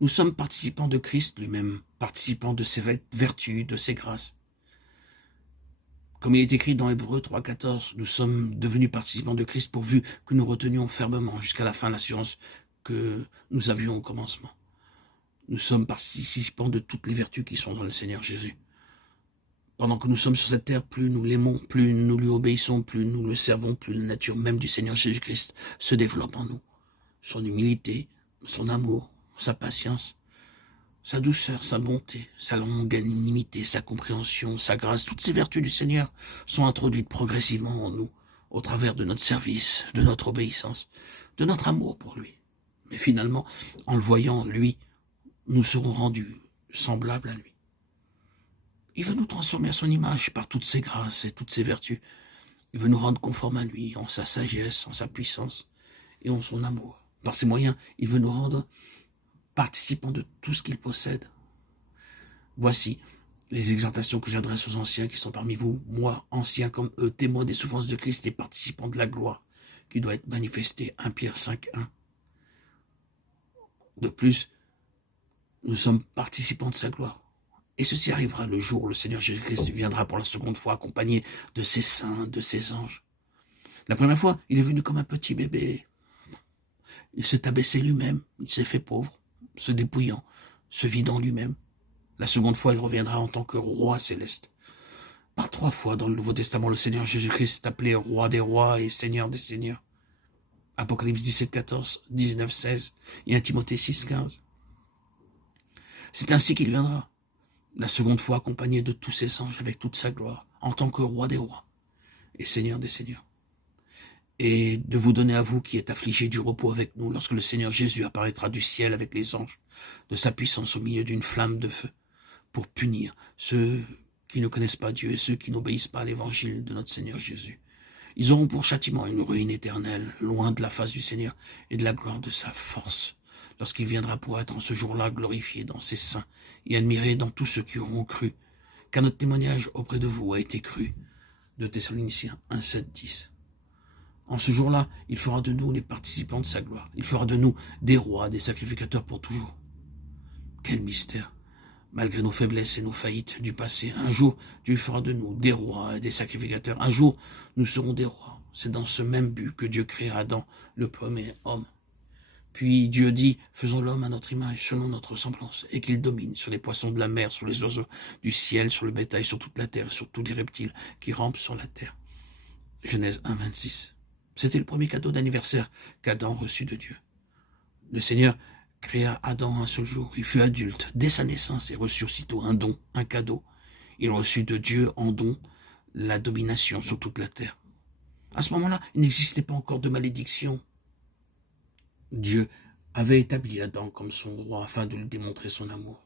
Nous sommes participants de Christ lui-même, participants de ses vertus, de ses grâces. Comme il est écrit dans Hébreux 3,14, nous sommes devenus participants de Christ pourvu que nous retenions fermement jusqu'à la fin l'assurance que nous avions au commencement. Nous sommes participants de toutes les vertus qui sont dans le Seigneur Jésus. Pendant que nous sommes sur cette terre, plus nous l'aimons, plus nous lui obéissons, plus nous le servons, plus la nature même du Seigneur Jésus-Christ se développe en nous. Son humilité, son amour, sa patience, sa douceur, sa bonté, sa longanimité, sa compréhension, sa grâce, toutes ces vertus du Seigneur sont introduites progressivement en nous, au travers de notre service, de notre obéissance, de notre amour pour lui. Mais finalement, en le voyant, lui, nous serons rendus semblables à lui. Il veut nous transformer à son image par toutes ses grâces et toutes ses vertus. Il veut nous rendre conformes à lui, en sa sagesse, en sa puissance et en son amour. Par ses moyens, il veut nous rendre participants de tout ce qu'il possède. Voici les exhortations que j'adresse aux anciens qui sont parmi vous, moi, anciens comme eux, témoins des souffrances de Christ et participants de la gloire qui doit être manifestée. 1 Pierre 5,1. De plus, nous sommes participants de sa gloire. Et ceci arrivera le jour où le Seigneur Jésus-Christ viendra pour la seconde fois accompagné de ses saints, de ses anges. La première fois, il est venu comme un petit bébé. Il s'est abaissé lui-même, il s'est fait pauvre, se dépouillant, se vidant lui-même. La seconde fois, il reviendra en tant que roi céleste. Par 3 fois dans le Nouveau Testament, le Seigneur Jésus-Christ est appelé roi des rois et seigneur des seigneurs. Apocalypse 17,14, 19,16 et 1 Timothée 6,15. C'est ainsi qu'il viendra. La seconde fois accompagné de tous ses anges avec toute sa gloire, en tant que roi des rois et seigneur des seigneurs. Et de vous donner à vous qui êtes affligés du repos avec nous lorsque le Seigneur Jésus apparaîtra du ciel avec les anges, de sa puissance au milieu d'une flamme de feu, pour punir ceux qui ne connaissent pas Dieu et ceux qui n'obéissent pas à l'évangile de notre Seigneur Jésus. Ils auront pour châtiment une ruine éternelle, loin de la face du Seigneur et de la gloire de sa force, lorsqu'il viendra pour être en ce jour-là glorifié dans ses saints et admiré dans tous ceux qui auront cru, car notre témoignage auprès de vous a été cru. De Thessaloniciens 1, 7, 10. En ce jour-là, il fera de nous les participants de sa gloire. Il fera de nous des rois, des sacrificateurs pour toujours. Quel mystère! Malgré nos faiblesses et nos faillites du passé, un jour, Dieu fera de nous des rois et des sacrificateurs. Un jour, nous serons des rois. C'est dans ce même but que Dieu créa Adam, le premier homme. Puis Dieu dit, faisons l'homme à notre image, selon notre ressemblance, et qu'il domine sur les poissons de la mer, sur les oiseaux du ciel, sur le bétail, sur toute la terre, et sur tous les reptiles qui rampent sur la terre. Genèse 1, 26. C'était le premier cadeau d'anniversaire qu'Adam reçut de Dieu. Le Seigneur créa Adam un seul jour. Il fut adulte dès sa naissance et reçut aussitôt un don, un cadeau. Il reçut de Dieu en don la domination sur toute la terre. À ce moment-là, il n'existait pas encore de malédiction. Dieu avait établi Adam comme son roi afin de lui démontrer son amour.